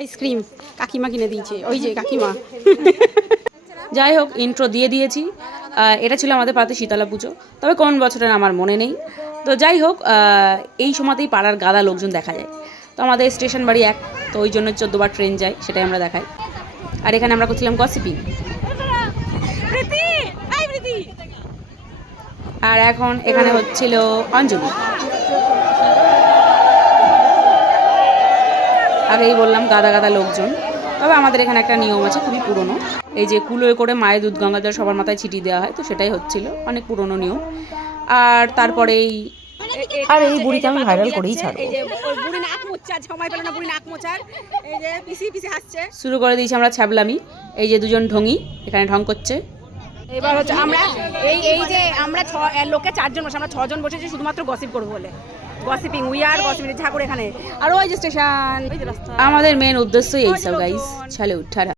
Ice cream কাকিমা কিনে দিয়েছে, ওই যে কাকিমা। যাই হোক, ইন্ট্রো দিয়ে দিয়েছি। এটা ছিল আমাদের পাড়াতে শীতলা পুজো, তবে কোন বছরের আমার মনে নেই। তো যাই হোক, এই সময়তেই পাড়ার গাদা লোকজন দেখা যায়। তো আমাদের স্টেশন বাড়ি এক, তো ওই জন্য 14 বার ট্রেন যায়, সেটাই আমরা দেখাই। আর এখানে আমরা করছিলাম গসিপিং। আর এখন এখানে হচ্ছিল অঞ্জলি। আগেই বললাম গাদা গাদা লোকজন। তবে আমাদের এখানে একটা নিয়ম আছে, খুবই পুরনো। এই যে কুলোয় করে মায়ের দুধ গঙ্গা জল সবার মাথায় ছিটিয়ে দেওয়া হয়, তো সেটাই হচ্ছিল, অনেক পুরনো নিয়ম। আর তারপরেই এই বুড়িকে আমি ভাইরাল করেই ছাড়বো। শুরু করে দিয়েছি আমরা ছ্যাবলামি। এই যে দুজন ঢঙি এখানে ঢং করছে। এবার হচ্ছে আমরা এই যে আমরা লোকে 4 জন বসে, আমরা 6 জন বসেছি শুধুমাত্র গসিপ করবো বলে। গসিপিং, উই আর গসিপিং, ঝাকুর এখানে। আর ওই যে স্টেশন, ওই যে রাস্তা। আমাদের মেন উদ্দেশ্যই এইসব গাইস। চলো টাটা।